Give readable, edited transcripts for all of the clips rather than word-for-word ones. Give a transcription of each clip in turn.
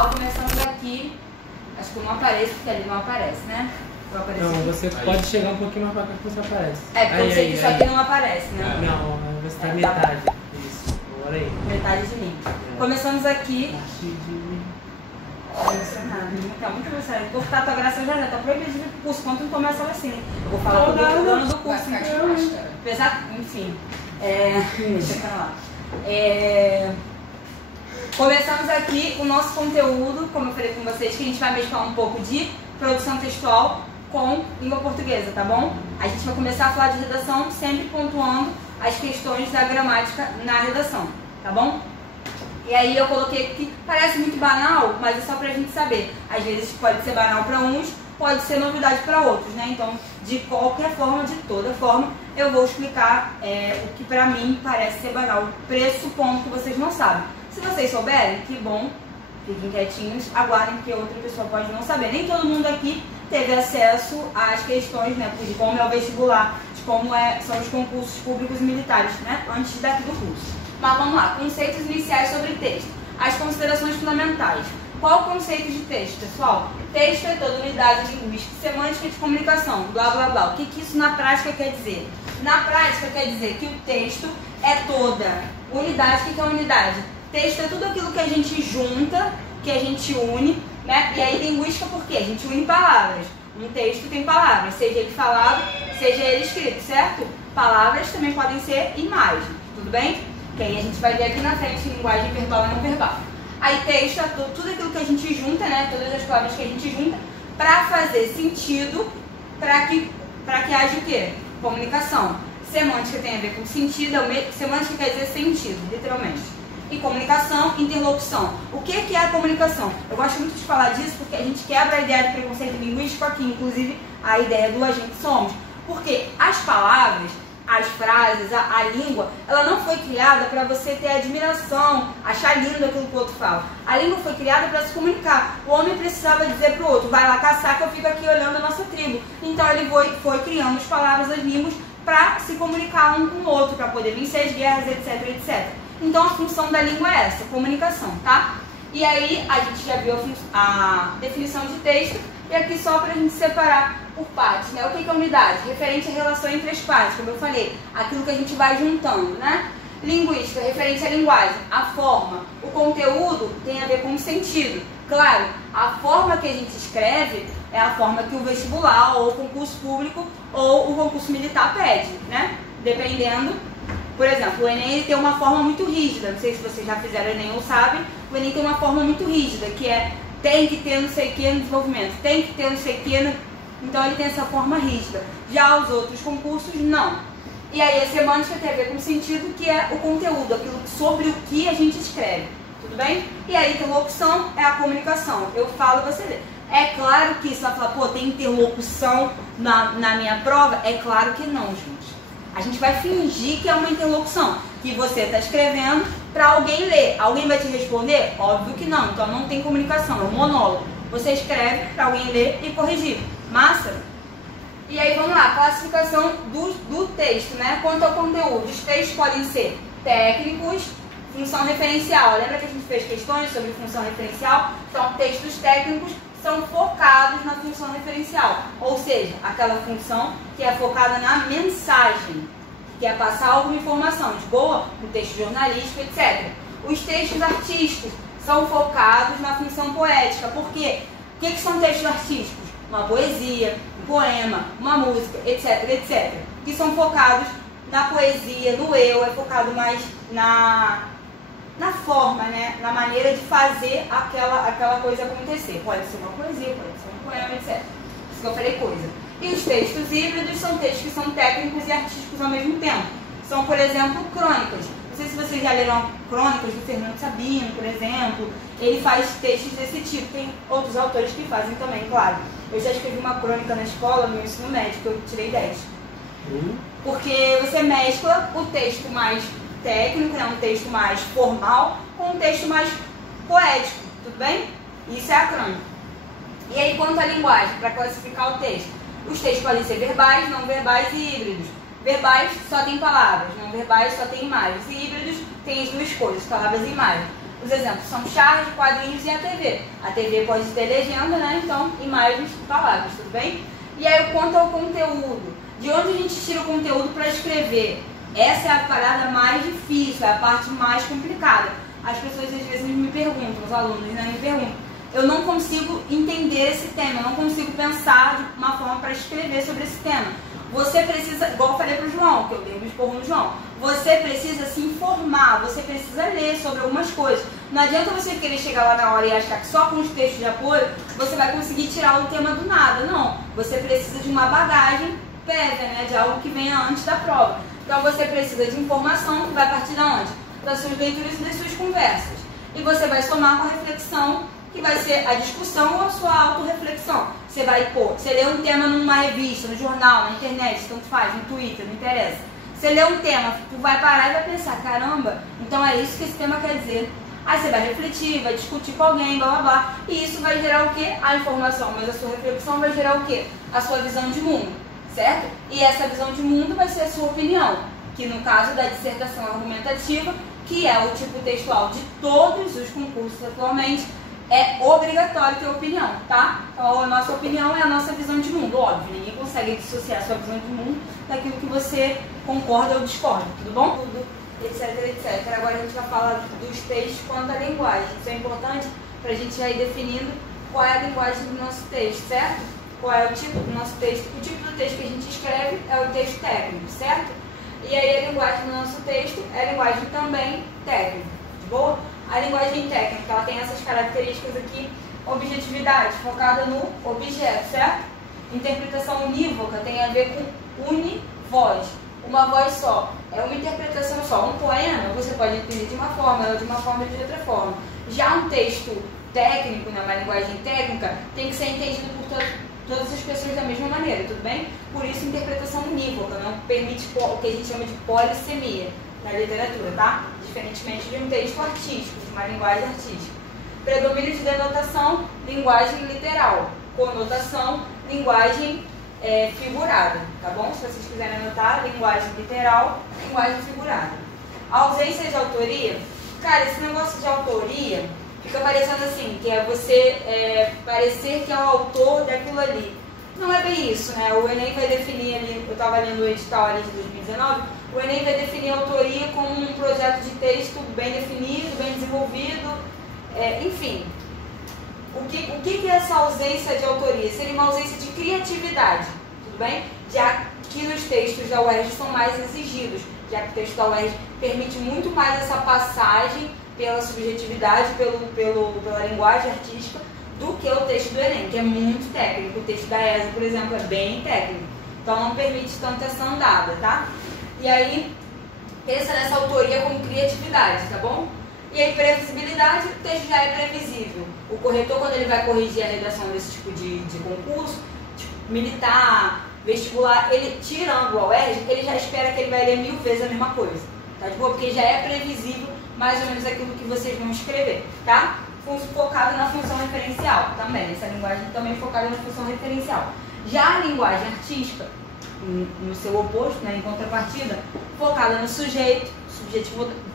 pessoal, começamos aqui. Acho que eu não apareço, porque ali não aparece, né? Não, você aí. Pode chegar um pouquinho mais pra cá que você aparece. É, porque eu sei que isso aqui não aparece, né? Não, você tá É, metade. Isso, olha aí. Metade de mim. Começamos aqui. Tá muito emocionante. Vou ficar a tua graça já, tá proibido de vir pro curso. Quando não começa ela assim, eu vou falar com o dono do curso. Apesar, enfim. Deixa eu falar. Começamos aqui o nosso conteúdo, como eu falei com vocês, que a gente vai mesclar um pouco de produção textual com língua portuguesa, tá bom? A gente vai começar a falar de redação sempre pontuando as questões da gramática na redação, tá bom? E aí eu coloquei que parece muito banal, mas é só pra gente saber. Às vezes pode ser banal para uns, pode ser novidade para outros, né? Então, de qualquer forma, de toda forma, eu vou explicar o que pra mim parece ser banal, pressupondo que vocês não sabem. Se vocês souberem, que bom, fiquem quietinhos, aguardem que outra pessoa pode não saber. Nem todo mundo aqui teve acesso às questões, né, de como é o vestibular, de como são os concursos públicos e militares, né, antes daqui do curso. Mas vamos lá, conceitos iniciais sobre texto. As considerações fundamentais. Qual o conceito de texto, pessoal? Texto é toda unidade linguística e semântica de comunicação, blá blá blá. O que isso na prática quer dizer? Na prática quer dizer que o texto é toda unidade. O que é unidade? Texto é tudo aquilo que a gente junta, que a gente une, né? E aí linguística por quê? A gente une palavras. Um texto tem palavras, seja ele falado, seja ele escrito, certo? Palavras também podem ser imagem, tudo bem? Que aí a gente vai ver aqui na frente linguagem verbal e não verbal. Aí texto é tudo aquilo que a gente junta, né? Todas as palavras que a gente junta para fazer sentido, para que haja o quê? Comunicação. Semântica tem a ver com sentido, semântica quer dizer sentido, literalmente. E comunicação, interlocução. O que é a comunicação? Eu gosto muito de falar disso porque a gente quebra a ideia do preconceito linguístico aqui, inclusive a ideia do agente somos. Porque as palavras, as frases, a língua, ela não foi criada para você ter admiração, achar lindo aquilo que o outro fala. A língua foi criada para se comunicar. O homem precisava dizer para o outro, vai lá caçar que eu fico aqui olhando a nossa tribo. Então ele foi criando as palavras, as línguas, para se comunicar um com o outro, para poder vencer as guerras, etc, etc. Então a função da língua é essa, comunicação, tá? E aí a gente já viu a definição de texto, e aqui só para a gente separar por partes, né? O que é unidade? Referente à relação entre as partes, como eu falei, aquilo que a gente vai juntando, né? Linguística, referente à linguagem, a forma. O conteúdo tem a ver com o sentido. Claro, a forma que a gente escreve é a forma que o vestibular, ou o concurso público, ou o concurso militar pede, né? Dependendo. Por exemplo, o Enem ele tem uma forma muito rígida, não sei se vocês já fizeram Enem ou sabem, o Enem tem uma forma muito rígida, que é tem que ter não sei o que no desenvolvimento, tem que ter não sei o que no... Então ele tem essa forma rígida. Já os outros concursos, não. E aí a semântica tem a ver com o sentido, que é o conteúdo, aquilo sobre o que a gente escreve, tudo bem? E a interlocução é a comunicação, eu falo, você lê. É claro que você vai falar, pô, tem interlocução na minha prova? É claro que não, gente. A gente vai fingir que é uma interlocução, que você está escrevendo para alguém ler. Alguém vai te responder? Óbvio que não, então não tem comunicação, é um monólogo. Você escreve para alguém ler e corrigir. Massa? E aí vamos lá, classificação do texto, né? Quanto ao conteúdo, os textos podem ser técnicos, função referencial. Lembra que a gente fez questões sobre função referencial? Então, textos técnicos são focados na função referencial, ou seja, aquela função que é focada na mensagem, que é passar alguma informação de boa, no texto jornalístico, etc. Os textos artísticos são focados na função poética. Por quê? O que são textos artísticos? Uma poesia, um poema, uma música, etc, etc. Que são focados na poesia, no eu, é focado mais na forma, né? Na maneira de fazer aquela coisa acontecer. Pode ser uma poesia, pode ser um poema, etc. Isso que eu falei coisa. E os textos híbridos são textos que são técnicos e artísticos ao mesmo tempo. São, por exemplo, crônicas. Não sei se vocês já leram crônicas do Fernando Sabino, por exemplo. Ele faz textos desse tipo. Tem outros autores que fazem também, claro. Eu já escrevi uma crônica na escola, no ensino médio, que eu tirei 10. Porque você mescla o texto mais técnico, né, um texto mais formal, com um texto mais poético, tudo bem? Isso é a crônica. E aí, quanto à linguagem, para classificar o texto? Os textos podem ser verbais, não verbais e híbridos. Verbais só tem palavras, não verbais só tem imagens. E híbridos tem as duas coisas, palavras e imagens. Os exemplos são charge, quadrinhos e a TV. A TV pode ter legenda, né? Então, imagens e palavras, tudo bem? E aí, quanto ao conteúdo, de onde a gente tira o conteúdo para escrever? Essa é a parada mais difícil, é a parte mais complicada. As pessoas às vezes me perguntam, os alunos, né, me perguntam. Eu não consigo entender esse tema, eu não consigo pensar de uma forma para escrever sobre esse tema. Você precisa, igual eu falei para o João, que eu dei um esporro no João, você precisa se informar, você precisa ler sobre algumas coisas. Não adianta você querer chegar lá na hora e achar que só com os textos de apoio você vai conseguir tirar o tema do nada. Não, você precisa de uma bagagem prévia, né, de algo que venha antes da prova. Então você precisa de informação que vai partir de onde? Das suas leituras e das suas conversas. E você vai somar com a reflexão, que vai ser a discussão ou a sua autorreflexão. Você vai, você lê um tema numa revista, no jornal, na internet, tanto faz, no Twitter, não interessa. Você lê um tema, tu vai parar e vai pensar, caramba, então é isso que esse tema quer dizer. Aí você vai refletir, vai discutir com alguém, blá blá blá. E isso vai gerar o quê? A informação, mas a sua reflexão vai gerar o quê? A sua visão de mundo, certo? E essa visão de mundo vai ser a sua opinião, que no caso da dissertação argumentativa, que é o tipo textual de todos os concursos atualmente, é obrigatório ter opinião, tá? Então a nossa opinião é a nossa visão de mundo, óbvio, ninguém consegue dissociar a sua visão de mundo daquilo que você concorda ou discorda, tudo bom? Tudo, etc, etc. Agora a gente vai falar dos textos quanto à linguagem. Isso é importante para a gente já ir definindo qual é a linguagem do nosso texto, certo? Qual é o tipo do nosso texto? O tipo do texto que a gente escreve é o texto técnico, certo? E aí a linguagem do nosso texto é a linguagem também técnica, de boa? A linguagem técnica, ela tem essas características aqui: objetividade, focada no objeto, certo? Interpretação unívoca tem a ver com univoz, uma voz só. É uma interpretação só. Um poema você pode entender de uma forma, ou de uma forma de outra forma. Já um texto técnico, né, uma linguagem técnica, tem que ser entendido por todas as pessoas da mesma maneira, tudo bem? Por isso, interpretação unívoca não permite o que a gente chama de polissemia na literatura, tá? Diferentemente de um texto artístico, de uma linguagem artística. Predomínio de denotação, linguagem literal. Conotação, linguagem figurada, tá bom? Se vocês quiserem anotar, linguagem literal, linguagem figurada. A ausência de autoria, cara, esse negócio de autoria fica parecendo assim, que é você parecer que é o autor daquilo ali. Não é bem isso, né? O Enem vai definir ali, eu estava lendo o edital ali de 2019, o Enem vai definir a autoria como um projeto de texto bem definido, bem desenvolvido, enfim. O que é essa ausência de autoria? Seria uma ausência de criatividade, tudo bem? Já que os textos da UERJ são mais exigidos, já que o texto da UERJ permite muito mais essa passagem pela subjetividade, pela linguagem artística, do que o texto do Enem, que é muito técnico. O texto da ESA, por exemplo, é bem técnico. Então não permite tanto essa andada, tá? E aí, pensa nessa autoria como criatividade, tá bom? E aí, previsibilidade, o texto já é previsível. O corretor, quando ele vai corrigir a redação desse tipo de concurso, tipo militar, vestibular, ele tirando a UERJ, ele já espera que ele vai ler 1000 vezes a mesma coisa, tá de boa? Porque já é previsível mais ou menos aquilo que vocês vão escrever, tá? Focado na função referencial também, essa linguagem também focada na função referencial. Já a linguagem artística, no seu oposto, né, em contrapartida, focada no sujeito,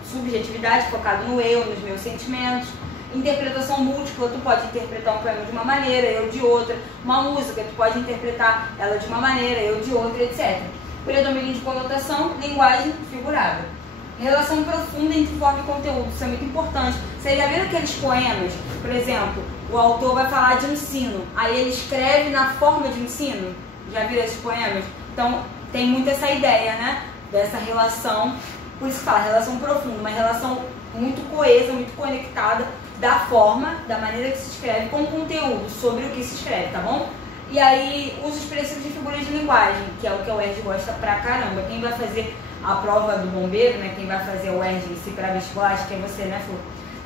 subjetividade, focada no eu, nos meus sentimentos. Interpretação múltipla, tu pode interpretar um poema de uma maneira, eu de outra. Uma música, tu pode interpretar ela de uma maneira, eu de outra, etc. Predomínio de conotação, linguagem figurada. Relação profunda entre forma e conteúdo, isso é muito importante. Vocês já viram aqueles poemas, por exemplo, o autor vai falar de ensino, aí ele escreve na forma de ensino? Já viram esses poemas? Então, tem muito essa ideia, né? Dessa relação, por isso que fala, relação profunda, uma relação muito coesa, muito conectada da forma, da maneira que se escreve, com o conteúdo, sobre o que se escreve, tá bom? E aí, uso expressivo de figuras de linguagem, que é o que a UERJ gosta pra caramba. Quem vai fazer a prova do bombeiro, né, quem vai fazer o UERJ em si para vestibular, acho que é você, né, Flor?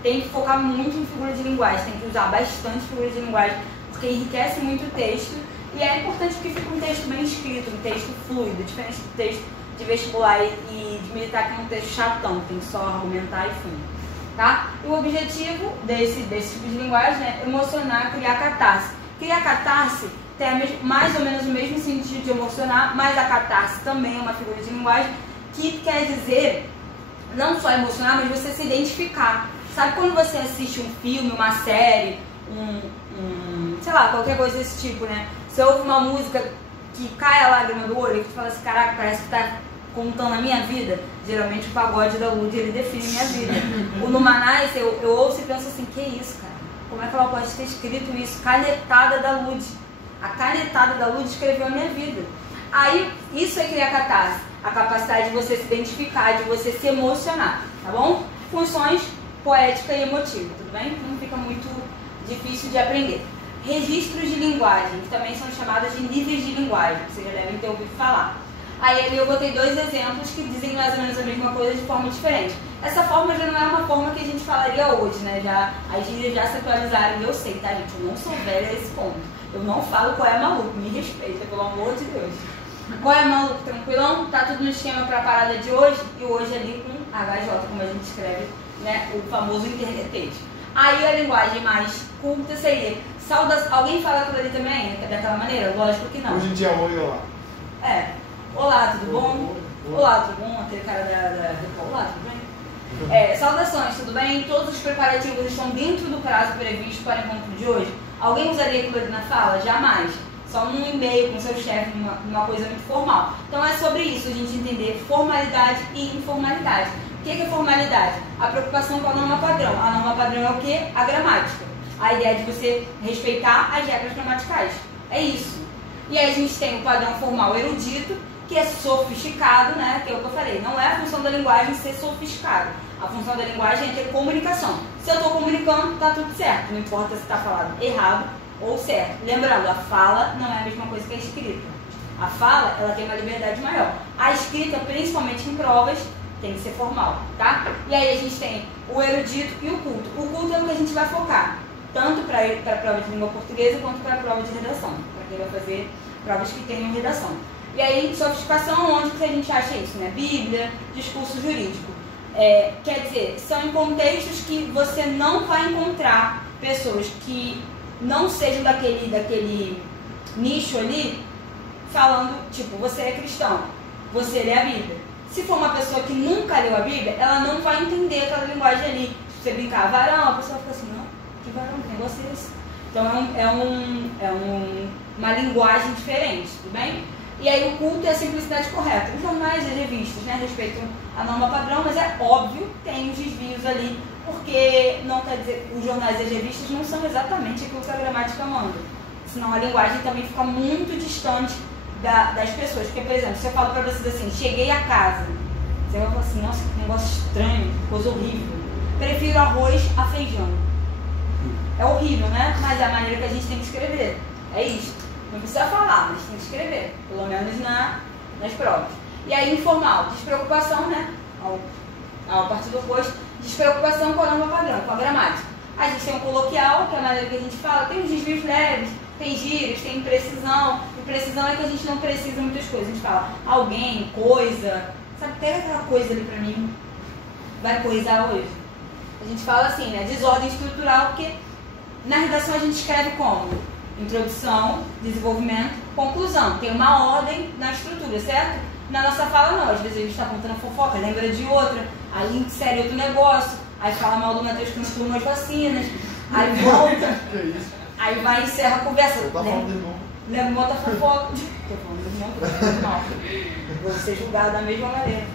Tem que focar muito em figura de linguagem, tem que usar bastante figura de linguagem, porque enriquece muito o texto, e é importante que fique um texto bem escrito, um texto fluido, diferente do texto de vestibular e de militar, que é um texto chatão, tem que só argumentar e fim, tá? E o objetivo desse tipo de linguagem é emocionar, criar catarse. Criar catarse tem mais ou menos o mesmo sentido de emocionar, mas a catarse também é uma figura de linguagem que quer dizer não só emocionar, mas você se identificar. Sabe quando você assiste um filme, uma série, sei lá, qualquer coisa desse tipo, né? Você ouve uma música que cai a lágrima do olho e que tu fala assim, caraca, parece que tá contando a minha vida. Geralmente o pagode da Lud, ele define minha vida. O Numanais, eu ouço e penso assim, que isso, cara? Como é que ela pode ter escrito isso? Canetada da Lud. A canetada da Lud escreveu a minha vida. Aí, isso é criar catarse. A capacidade de você se identificar, de você se emocionar, tá bom? Funções poética e emotiva, tudo bem? Não fica muito difícil de aprender. Registros de linguagem, que também são chamados de níveis de linguagem, que vocês já devem ter ouvido falar. Aí ali eu botei 2 exemplos que dizem mais ou menos a mesma coisa de forma diferente. Essa forma já não é uma forma que a gente falaria hoje, né? As gírias já se atualizaram e eu sei, tá, gente? Eu não sou velha a esse ponto. Eu não falo qual é maluco, me respeita, pelo amor de Deus. Qual é maluco? Tranquilão? Tá tudo no esquema para a parada de hoje e hoje ali com HJ, como a gente escreve, né? O famoso internetês. Aí a linguagem mais culta seria saudação. Alguém fala aquilo ali também? Daquela maneira? Lógico que não. Hoje em dia, oi, olá. Olá, tudo bom? Olá, tudo bom? Aquele cara Olá, tudo bem? Saudações, tudo bem? Todos os preparativos estão dentro do prazo previsto para o encontro de hoje? Alguém usaria aquilo ali na fala? Jamais. Só num e-mail com seu chefe, numa coisa muito formal. Então é sobre isso, a gente entender formalidade e informalidade. O que é formalidade? A preocupação com a norma padrão. A norma padrão é o quê? A gramática. A ideia de você respeitar as regras gramaticais. É isso. E aí a gente tem o padrão formal erudito, que é sofisticado, né? Que é o que eu falei. Não é a função da linguagem ser sofisticado. A função da linguagem é ter comunicação. Se eu estou comunicando, tá tudo certo. Não importa se está falado errado ou certo. Lembrando, a fala não é a mesma coisa que a escrita. A fala, ela tem uma liberdade maior. A escrita, principalmente em provas, tem que ser formal, tá? E aí a gente tem o erudito e o culto. O culto é o que a gente vai focar, tanto para a prova de língua portuguesa quanto para a prova de redação, para quem vai fazer provas que tenham redação. E aí, sofisticação, onde que a gente acha isso, né? Bíblia, discurso jurídico. Quer dizer, são em contextos que você não vai encontrar pessoas que não sejam daquele nicho ali, falando, tipo, você é cristão, você lê a Bíblia. Se for uma pessoa que nunca leu a Bíblia, ela não vai entender aquela linguagem ali. Se você brincar, varão, a pessoa fica assim, não, que varão, que negócio é esse? Então uma linguagem diferente, tudo bem? E aí o culto é a simplicidade correta. Os jornais e as revistas, né, respeitam a norma padrão, mas é óbvio, tem os desvios ali, porque não quer dizer, os jornais e as revistas não são exatamente aquilo que a gramática manda. Senão a linguagem também fica muito distante das pessoas. Porque, por exemplo, se eu falo pra vocês assim, cheguei a casa, você vai falar assim, nossa, que negócio estranho, que coisa horrível. Prefiro arroz a feijão. É horrível, né? Mas é a maneira que a gente tem que escrever. É isso. Não precisa falar, mas tem que escrever. Pelo menos nas provas. E aí, informal, despreocupação, né? Ao partir do oposto, despreocupação com a norma padrão, com a gramática. A gente tem um coloquial, que é a maneira que a gente fala, tem os desvios leves, tem gírias, tem imprecisão. Imprecisão é que a gente não precisa muitas coisas. A gente fala alguém, coisa. Sabe, pega aquela coisa ali pra mim. Vai coisar hoje. A gente fala assim, né? Desordem estrutural, porque na redação a gente escreve como? Introdução, desenvolvimento, conclusão. Tem uma ordem na estrutura, certo? Na nossa fala não. Às vezes a gente está contando fofoca, lembra de outra, aí insere outro negócio, aí fala mal do Matheus que não tomou as vacinas, aí volta, aí vai e encerra a conversa. Lembra outra fofoca. Tô falando do irmão, tô falando do mal. Vou ser julgado da mesma maneira.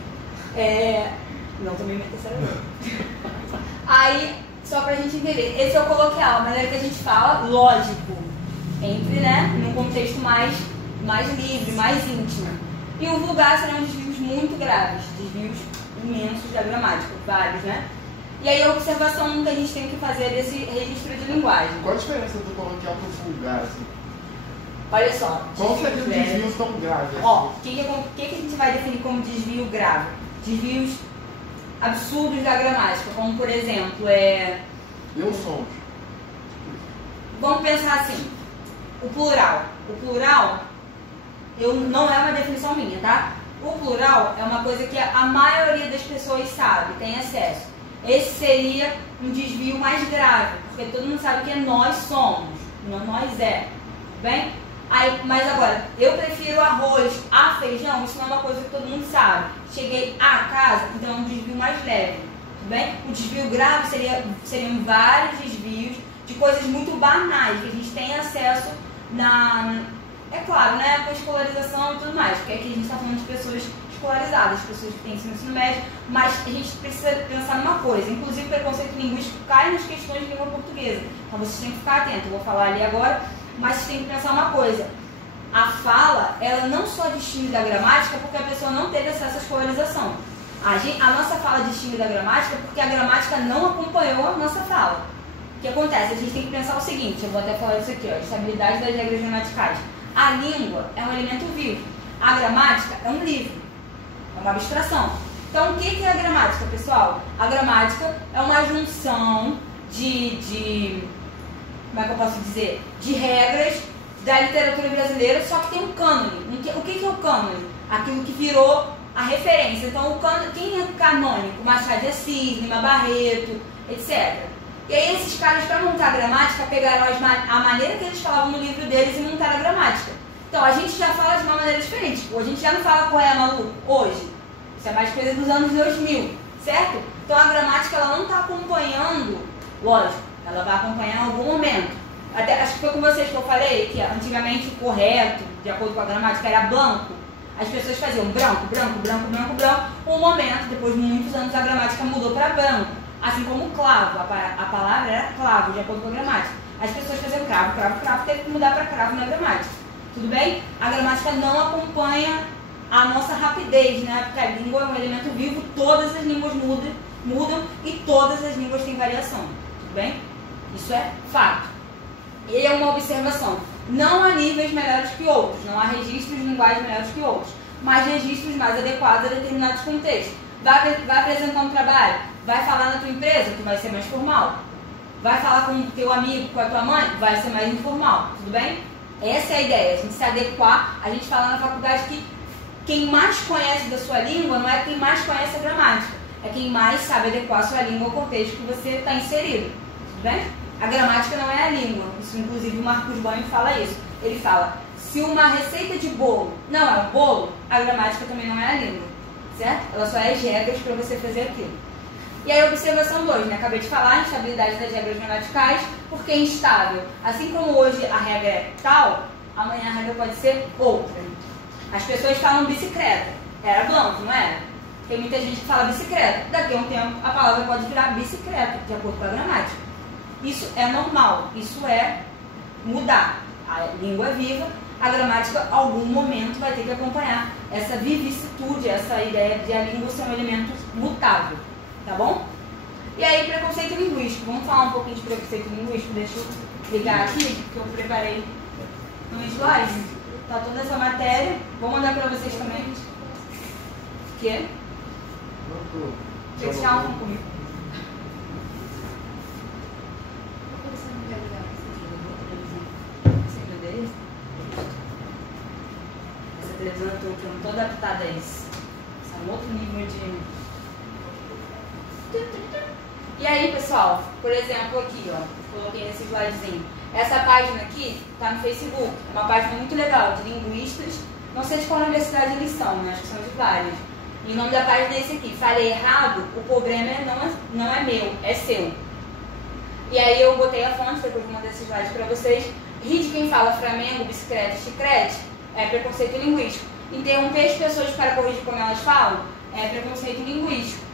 Não, também minha terceira vez. Aí, só pra gente entender, esse é o coloquial, a maneira que a gente fala, lógico, entre, né, num contexto mais livre, mais íntimo. E o vulgar serão desvios muito graves, desvios imensos da gramática, vários, né? E aí a observação que a gente tem que fazer desse registro de linguagem. Qual a diferença do coloquial pro vulgar, assim? Olha só. Qual seria um desvio tão grave? Ó, o que a gente vai definir como desvio grave? Desvios absurdos da gramática, como por exemplo, E os sons? Vamos pensar assim, o plural. O plural não é uma definição minha, tá? O plural é uma coisa que a maioria das pessoas sabe, tem acesso. Esse seria um desvio mais grave, porque todo mundo sabe que nós somos, não nós é, tudo bem? Aí, mas agora, eu prefiro arroz a feijão, isso não é uma coisa que todo mundo sabe. Cheguei a casa, então é um desvio mais leve, tudo bem? O desvio grave seriam vários desvios de coisas muito banais, que a gente tem acesso é claro, né, com a escolarização e tudo mais, porque aqui a gente está falando de pessoas escolarizadas, pessoas que têm ensino médio, mas a gente precisa pensar numa coisa, inclusive o preconceito linguístico cai nas questões de língua portuguesa, então vocês têm que ficar atentos, eu vou falar ali agora, mas vocês têm que pensar uma coisa, a fala, ela não só distingue da gramática porque a pessoa não teve acesso à escolarização, a nossa fala distingue da gramática porque a gramática não acompanhou a nossa fala. O que acontece? A gente tem que pensar o seguinte, eu vou até falar isso aqui, ó, estabilidade das regras gramaticais. A língua é um elemento vivo, a gramática é um livro, é uma abstração. Então, o que é a gramática, pessoal? A gramática é uma junção como é que eu posso dizer? De regras da literatura brasileira, só que tem um cânone. O que é o cânone? Aquilo que virou a referência. Então, o cânone, quem é canônico? Machado de Assis, Lima Barreto, etc. E aí esses caras, para montar a gramática, pegaram a maneira que eles falavam no livro deles e montaram a gramática. Então, a gente já fala de uma maneira diferente. Tipo, a gente já não fala qual é a maluco hoje. Isso é mais coisa dos anos 2000, certo? Então, a gramática ela não está acompanhando, lógico, ela vai acompanhar em algum momento. Até, acho que foi com vocês que eu falei que antigamente o correto, de acordo com a gramática, era branco. As pessoas faziam branco, branco, branco, branco, branco. Um momento, depois de muitos anos, a gramática mudou para branco. Assim como clavo, a palavra era clavo, de acordo com a gramática. As pessoas faziam cravo, cravo, cravo, teve que mudar para cravo na gramática. Tudo bem? A gramática não acompanha a nossa rapidez, né? Porque a língua é um elemento vivo, todas as línguas mudam e todas as línguas têm variação. Tudo bem? Isso é fato. E é uma observação. Não há níveis melhores que outros, não há registros de linguagem melhores que outros, mas registros mais adequados a determinados contextos. Vai apresentar um trabalho, vai falar na tua empresa, tu vai ser mais formal. Vai falar com o teu amigo, com a tua mãe, vai ser mais informal. Tudo bem? Essa é a ideia, a gente se adequar. A gente fala na faculdade que quem mais conhece da sua língua não é quem mais conhece a gramática, é quem mais sabe adequar a sua língua ao contexto que você está inserido. Tudo bem? A gramática não é a língua. Isso, inclusive, o Marcos Banho fala isso. Ele fala, se uma receita de bolo não é um bolo, a gramática também não é a língua. Certo? Ela só é as regras para você fazer aquilo. E aí, observação 2, né? Acabei de falar, instabilidade das regras gramaticais, porque é instável. Assim como hoje a regra é tal, amanhã a regra pode ser outra. As pessoas falam bicicleta. Era blanco, não era? Tem muita gente que fala bicicleta. Daqui a um tempo, a palavra pode virar bicicleta, de acordo com a gramática. Isso é normal, isso é mudar. A língua é viva, a gramática, em algum momento, vai ter que acompanhar essa vicissitude, essa ideia de a língua ser um elemento mutável. Tá bom? E aí, preconceito linguístico. Vamos falar um pouquinho de preconceito linguístico? Deixa eu ligar aqui, que eu preparei no slide. Tá toda essa matéria. Vou mandar para vocês também. O quê? Vocês falam comigo. Essa televisão eu não estou adaptada a isso. Esse é um outro nível de... E aí, pessoal, por exemplo, aqui, ó, coloquei nesse slidezinho. Essa página aqui tá no Facebook, é uma página muito legal, de linguistas. Não sei de qual universidade eles são, né? Acho que são de várias. E o nome da página é esse aqui. Falei errado, o problema não é meu, é seu. E aí eu botei a fonte, depois vou mandar esse slide pra vocês. Rir de quem fala Flamengo, bicicleta, chiclete é preconceito linguístico. Interromper as pessoas para corrigir como elas falam é preconceito linguístico.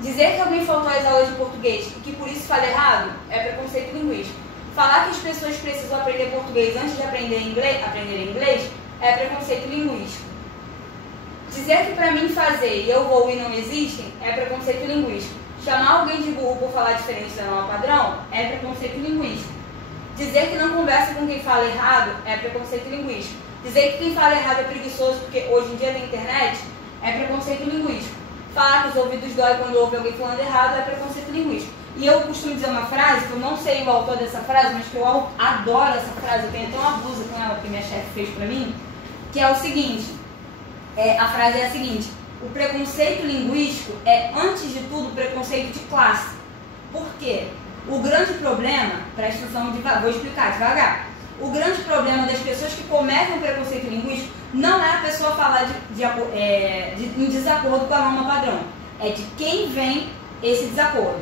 Dizer que alguém faltou às aulas de português e que por isso fala errado é preconceito linguístico. Falar que as pessoas precisam aprender português antes de aprender inglês é preconceito linguístico. Dizer que para mim fazer e eu vou e não existem é preconceito linguístico. Chamar alguém de burro por falar diferente da norma padrão é preconceito linguístico. Dizer que não conversa com quem fala errado é preconceito linguístico. Dizer que quem fala errado é preguiçoso porque hoje em dia na internet é preconceito linguístico. Falar que os ouvidos doem quando ouve alguém falando errado é preconceito linguístico. E eu costumo dizer uma frase, que eu não sei o autor dessa frase, mas que eu adoro essa frase, eu tenho até uma blusa com ela que minha chefe fez pra mim, que é o seguinte, a frase é a seguinte: o preconceito linguístico é, antes de tudo, preconceito de classe. Por quê? O grande problema, presta atenção, vou explicar devagar. O grande problema das pessoas que cometem preconceito linguístico não é a pessoa falar em desacordo com a norma padrão. É de quem vem esse desacordo.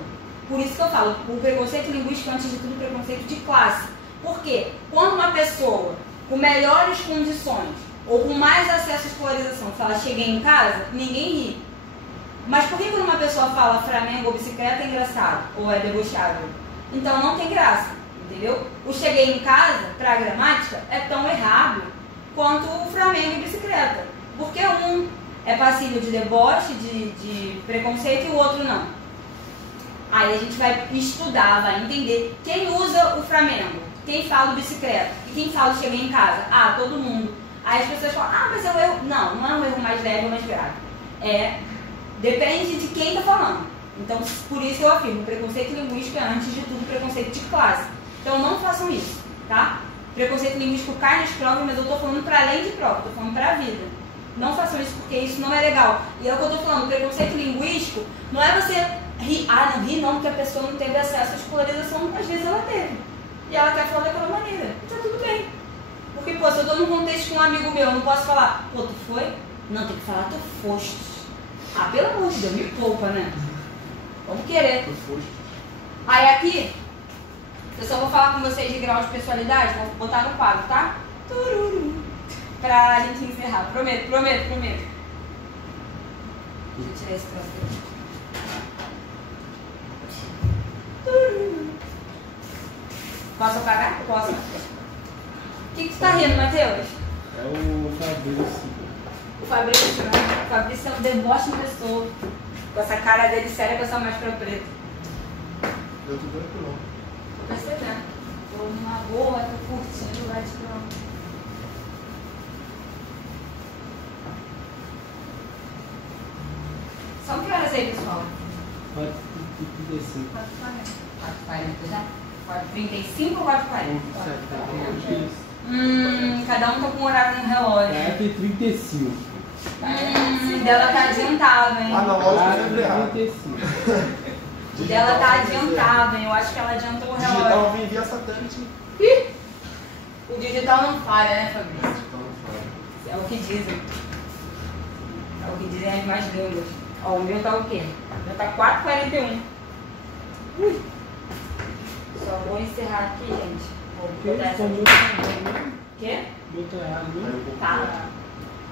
Por isso que eu falo, o preconceito linguístico, antes de tudo, preconceito de classe. Por quê? Quando uma pessoa com melhores condições ou com mais acesso à escolarização fala cheguei em casa, ninguém ri. Mas por que quando uma pessoa fala Flamengo ou bicicleta é engraçado ou é debochável? Então não tem graça, entendeu? O cheguei em casa, para a gramática, é tão errado quanto o Flamengo e bicicleta. Porque um é passível de deboche, de preconceito e o outro não. Aí a gente vai estudar, vai entender quem usa o Flamengo, quem fala o bicicleta e quem fala o cheguei em casa. Ah, todo mundo. Aí as pessoas falam, ah, mas é um erro. Não, não é um erro mais leve ou mais grave. Depende de quem está falando. Então, por isso eu afirmo, preconceito linguístico é, antes de tudo, preconceito de classe. Então, não façam isso, tá? Preconceito linguístico cai nas provas, mas eu estou falando para além de prova, estou falando para a vida. Não façam isso porque isso não é legal. E é o que eu estou falando, preconceito linguístico não é você rir, não ri não, porque a pessoa não teve acesso à escolarização, às vezes ela teve. E ela quer falar daquela maneira. E tá tudo bem. Porque, pô, se eu estou num contexto com um amigo meu, eu não posso falar, pô, tu foi? Não, tem que falar, tu foste. Ah, pelo amor de Deus, me poupa, né? Vamos querer. Tu foste. Aí aqui, eu só vou falar com vocês de grau de personalidade, vou botar no quadro, tá? Tururu. Pra gente encerrar. Prometo. Deixa eu tirar esse troço aqui. Tururu. Posso apagar? Posso. O que tu tá rindo, Matheus? É o Fabrício. O Fabrício, né? O Fabrício é um deboche em pessoa. Com essa cara dele séria, com essa máscara preta. Eu tô branco não. Tô percebendo. Tô numa boa, tô curtindo, vai de pronto. São que horas aí, pessoal? 4h35. 4h40 já? 4h35 ou 4h40? Cada um tá com um horário no relógio. 4h35. Dela tá adiantada, hein? Ah, não, lógico que é sempre errado. 4h35. Dela tá adiantada, hein? Eu acho que ela adiantou o relógio. Digital vem via satélite. O digital não falha, né, Fabrício? Digital não fala. É o que dizem. É o que dizem as mais línguas. Ó, o meu tá o quê? O meu tá 4h41. Só vou encerrar aqui, gente. Vou botar essa aqui. Quê? Botou errado, né? Tá.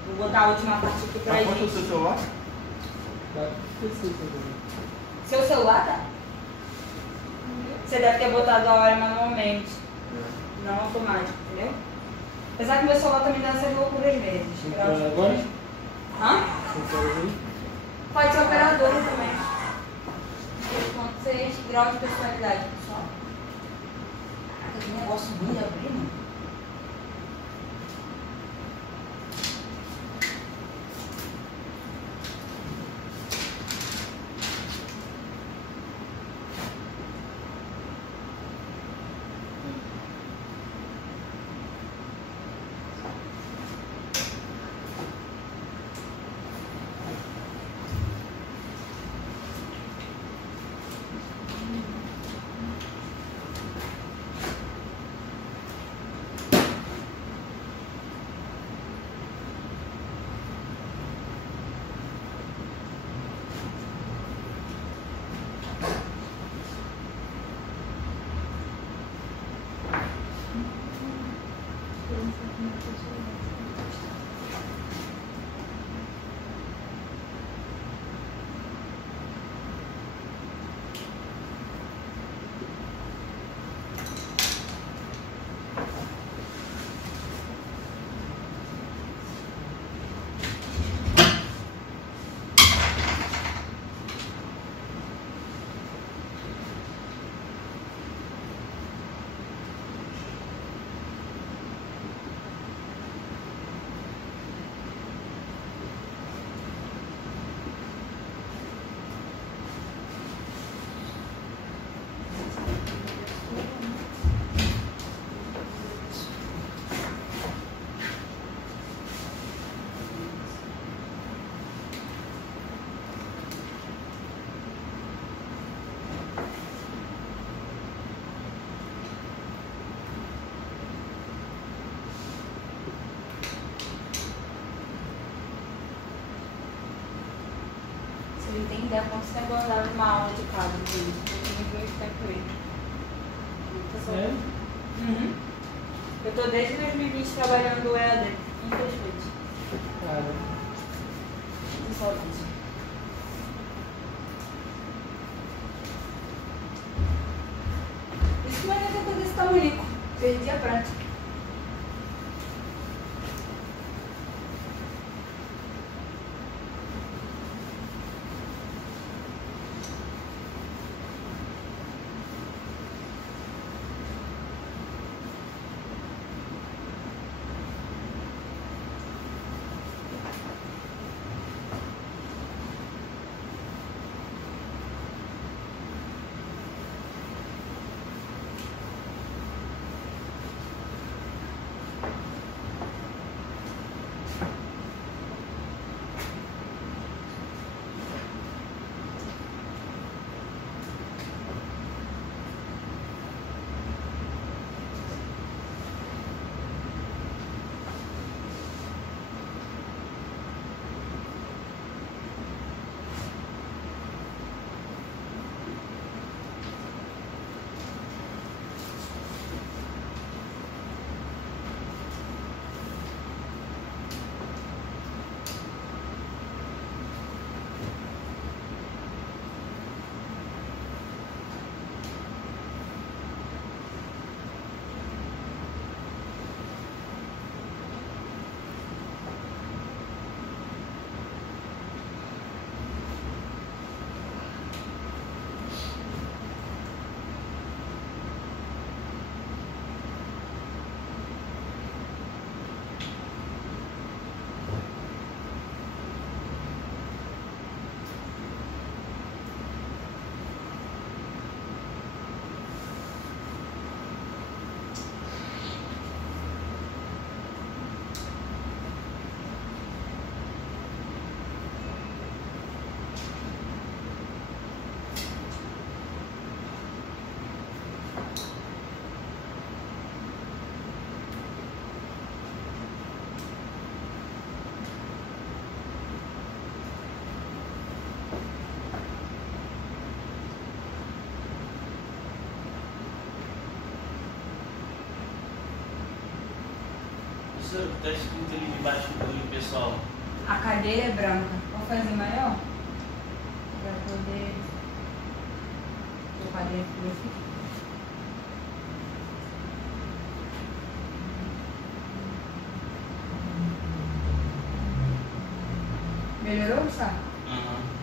Vou botar a última parte aqui pra Tá quanto o gente. seu celular? 4h36 agora. Seu celular tá? Você deve ter botado a hora manualmente, não automático, entendeu? Apesar que meu celular também dá essas loucuras às vezes. Agora? Hã? Você quer ver? Pode ser operador também. 6 graus de personalidade, pessoal. Caraca, que negócio ruim de abrir, mano. vou andar numa aula de quadro dele. Eu tenho muito tempo com ele. Sério? Uhum. Eu tô desde 2020 trabalhando o EAD, infelizmente. Cara, Com saúde. Isso não é que eu tô desse tamanho. Perdi a prática. Professor, está escrito ali debaixo do olho, pessoal. A cadeira é branca. Vou fazer maior? Pra poder... O cadeira aqui assim. Melhorou, Gustavo? Aham.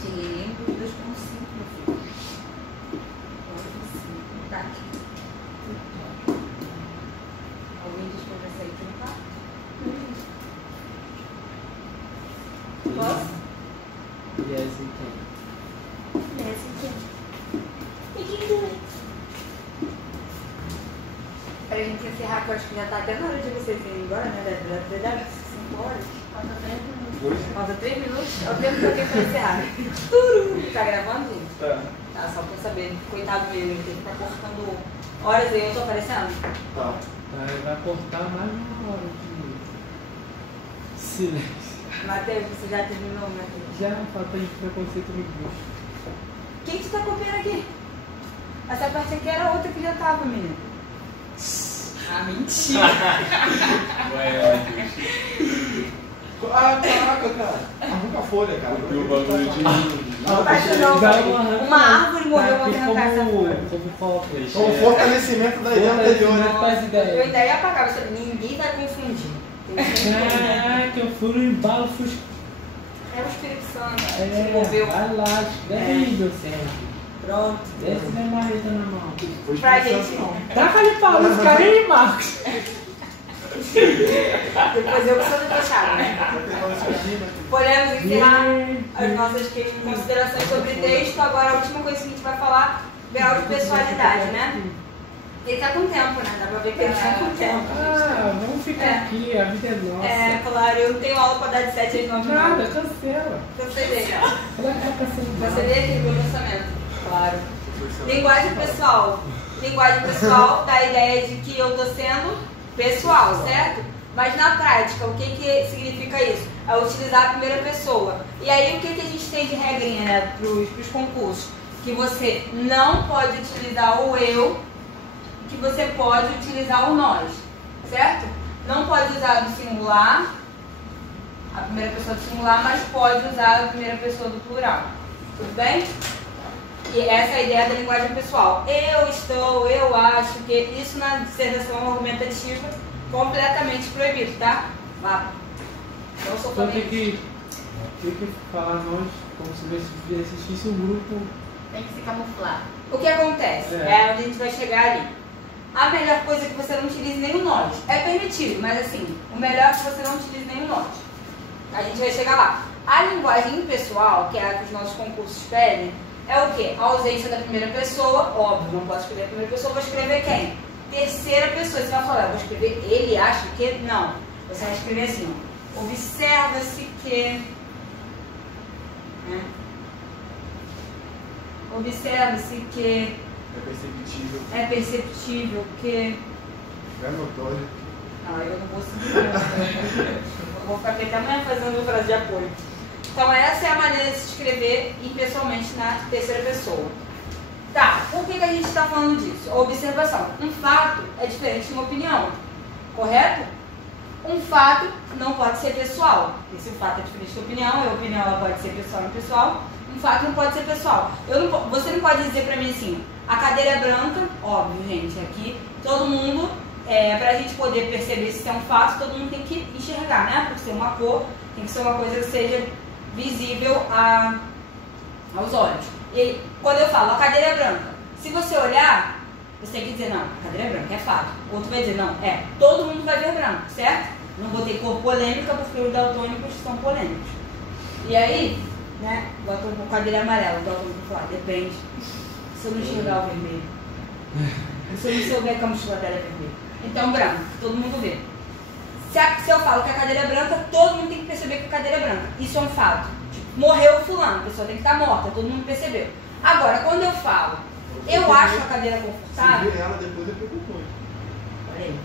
Cheguei por 2,5, meu filho. 2,5. Tá aqui. Alguém diz pra você aí que não tá? Posso? Yes, então. Yes, então. Pra gente encerrar, que eu acho que já tá até na hora de vocês irem embora, né? Deve dar 5 horas. Falta 3 minutos. Falta 3 minutos? É o tempo que eu tenho pra encerrar. Tá gravando, gente? Tá, só pra saber. Coitado meu, ele tem que ficar cortando horas aí. Eu tô aparecendo? Tá. Vai cortar mais uma hora de silêncio. Matheus, você já terminou, Matheus? Já falta de preconceito no bicho. Quem que tá copiando aqui? Essa parte aqui era outra que já tava, menina. Ah, mentira! Ah, caraca, cara. Arranca a folha, cara. Viu o bagulho de... Uma árvore morreu, eu vou arrancar essa folha. Como cópia. Como fortalecimento da ideia anterior, né? Eu ainda ia apagar, ninguém vai confundir. Caraca, eu fui no embalo, fui... É o Espírito Santo, se moveu. Vai lá, desce meu Sérgio. Pronto. Desce minha marreta na mão. Pra gente. Taca-lhe pau nos caras aí, Marcos. Depois eu que sou do fechado, né? Podemos encerrar as nossas considerações sobre texto. Agora a última coisa que a gente vai falar, grau de pessoalidade, né? Ele tá com tempo, né? Dá pra ver que ele tá com tempo. Ah, vamos ficar aqui, a vida é nossa. É, claro, eu não tenho aula pra dar de 7 às 9. Nada, cancela. Cancelei. Ela quer cancelar. Cancelei aquele meu pensamento. Claro. Linguagem pessoal. Linguagem pessoal dá a ideia de que eu tô sendo pessoal, certo? Mas na prática, o que significa isso? É utilizar a primeira pessoa. E aí o que a gente tem de regrinha, né, pros concursos? Que você não pode utilizar o eu, que você pode utilizar o nós, certo? Não pode usar do singular, a primeira pessoa do singular, mas pode usar a primeira pessoa do plural. Tudo bem? E essa é a ideia da linguagem pessoal. Eu estou, eu acho que isso na dissertação argumentativa completamente proibido, tá? Vá. Não sou Então tem também. que falar nós como se existisse um grupo. Tem que se camuflar. O que acontece? É onde a gente vai chegar ali. A melhor coisa é que você não utilize nem o nós. É permitido, mas assim, o melhor é que você não utilize nem o nós. A gente vai chegar lá. A linguagem impessoal, que é a que os nossos concursos pedem, é o quê? A ausência da primeira pessoa, óbvio, não posso escrever a primeira pessoa, vou escrever quem? Terceira pessoa. Você vai falar, eu vou escrever ele acha que... Não. Você vai escrever assim, ó. Observa-se que... Né? Observa-se que... É perceptível. É perceptível que... É notório. Não, eu não vou seguir. Eu vou ficar aqui até amanhã fazendo frase de apoio. Então essa é a maneira de se escrever impessoalmente na terceira pessoa. Tá, por que a gente está falando disso? Observação. Um fato é diferente de uma opinião, correto? Um fato não pode ser pessoal. E se o fato é diferente da opinião, a opinião ela pode ser pessoal e impessoal, um fato não pode ser pessoal. Você não pode dizer pra mim assim, a cadeira é branca, óbvio, gente, aqui todo mundo, pra gente poder perceber se é um fato, todo mundo tem que enxergar, né? Por ser uma cor, tem que ser uma coisa que seja visível aos olhos. E aí, quando eu falo, a cadeira é branca, se você olhar, você tem que dizer, não, a cadeira é branca, é fato. Outro vai dizer, não, todo mundo vai ver branco, certo? Não vou ter cor polêmica, porque os daltônicos são polêmicos. E aí, né, bota uma cadeira amarela, o daltônico fala, depende. Se eu não enxergar o vermelho. Se eu não souber como a tela é vermelha. Então, branco, todo mundo vê. Se eu falo que a cadeira é branca, todo mundo tem que perceber que a cadeira é branca. Isso é um fato. Tipo, morreu o fulano, a pessoa tem que estar morta, todo mundo percebeu. Agora, quando eu falo, eu acho a cadeira confortável... Se ver ela depois, eu pergunto. Olha aí.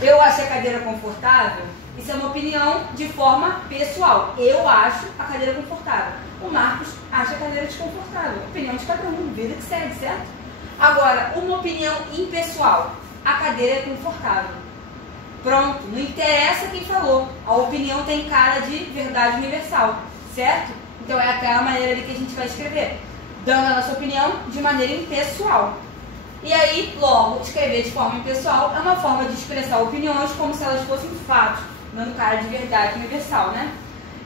Eu acho a cadeira confortável, isso é uma opinião de forma pessoal. Eu acho a cadeira confortável. O Marcos acha a cadeira desconfortável. Opinião de cada um, vida que segue, certo? Agora, uma opinião impessoal. A cadeira é confortável. Pronto, não interessa quem falou. A opinião tem cara de verdade universal, certo? Então é aquela maneira ali que a gente vai escrever. Dando a nossa opinião de maneira impessoal. E aí, logo, escrever de forma impessoal é uma forma de expressar opiniões como se elas fossem fatos, dando cara de verdade universal, né?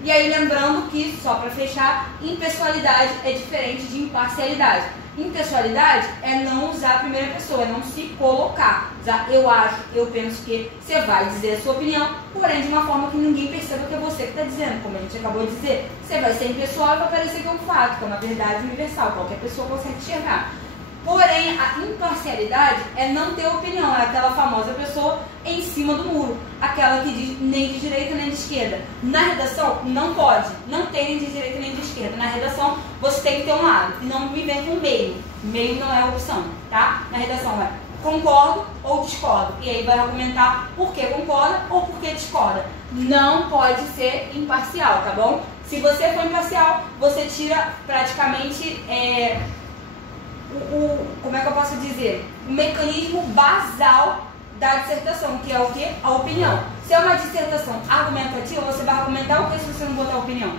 E aí, lembrando que, só para fechar, impessoalidade é diferente de imparcialidade. Impessoalidade é não usar a primeira pessoa, é não se colocar. Usar eu acho, eu penso que, você vai dizer a sua opinião, porém de uma forma que ninguém perceba que é você que está dizendo, como a gente acabou de dizer. Você vai ser impessoal e vai parecer que é um fato, que é uma verdade universal, qualquer pessoa consegue enxergar. Porém, a imparcialidade é não ter opinião, é aquela famosa pessoa em cima do muro, aquela que diz nem de direita nem de esquerda. Na redação, não pode, não tem nem de direita nem de esquerda. Na redação, você tem que ter um lado, e não me vem com meio. Meio não é opção, tá? Na redação é concordo ou discordo, e aí vai argumentar por que concorda ou por que discorda. Não pode ser imparcial, tá bom? Se você for imparcial, você tira praticamente... como é que eu posso dizer? O mecanismo basal da dissertação, que é o quê? A opinião. Se é uma dissertação argumentativa, você vai argumentar o que se você não botar opinião?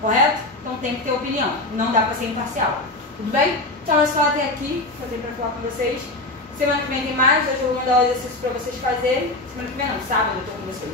Correto? Então tem que ter opinião. Não dá pra ser imparcial. Tudo bem? Então é só até aqui que eu tenho pra falar com vocês. Semana que vem tem mais. Hoje eu vou mandar o exercício pra vocês fazerem. Semana que vem não, sábado eu tô com vocês.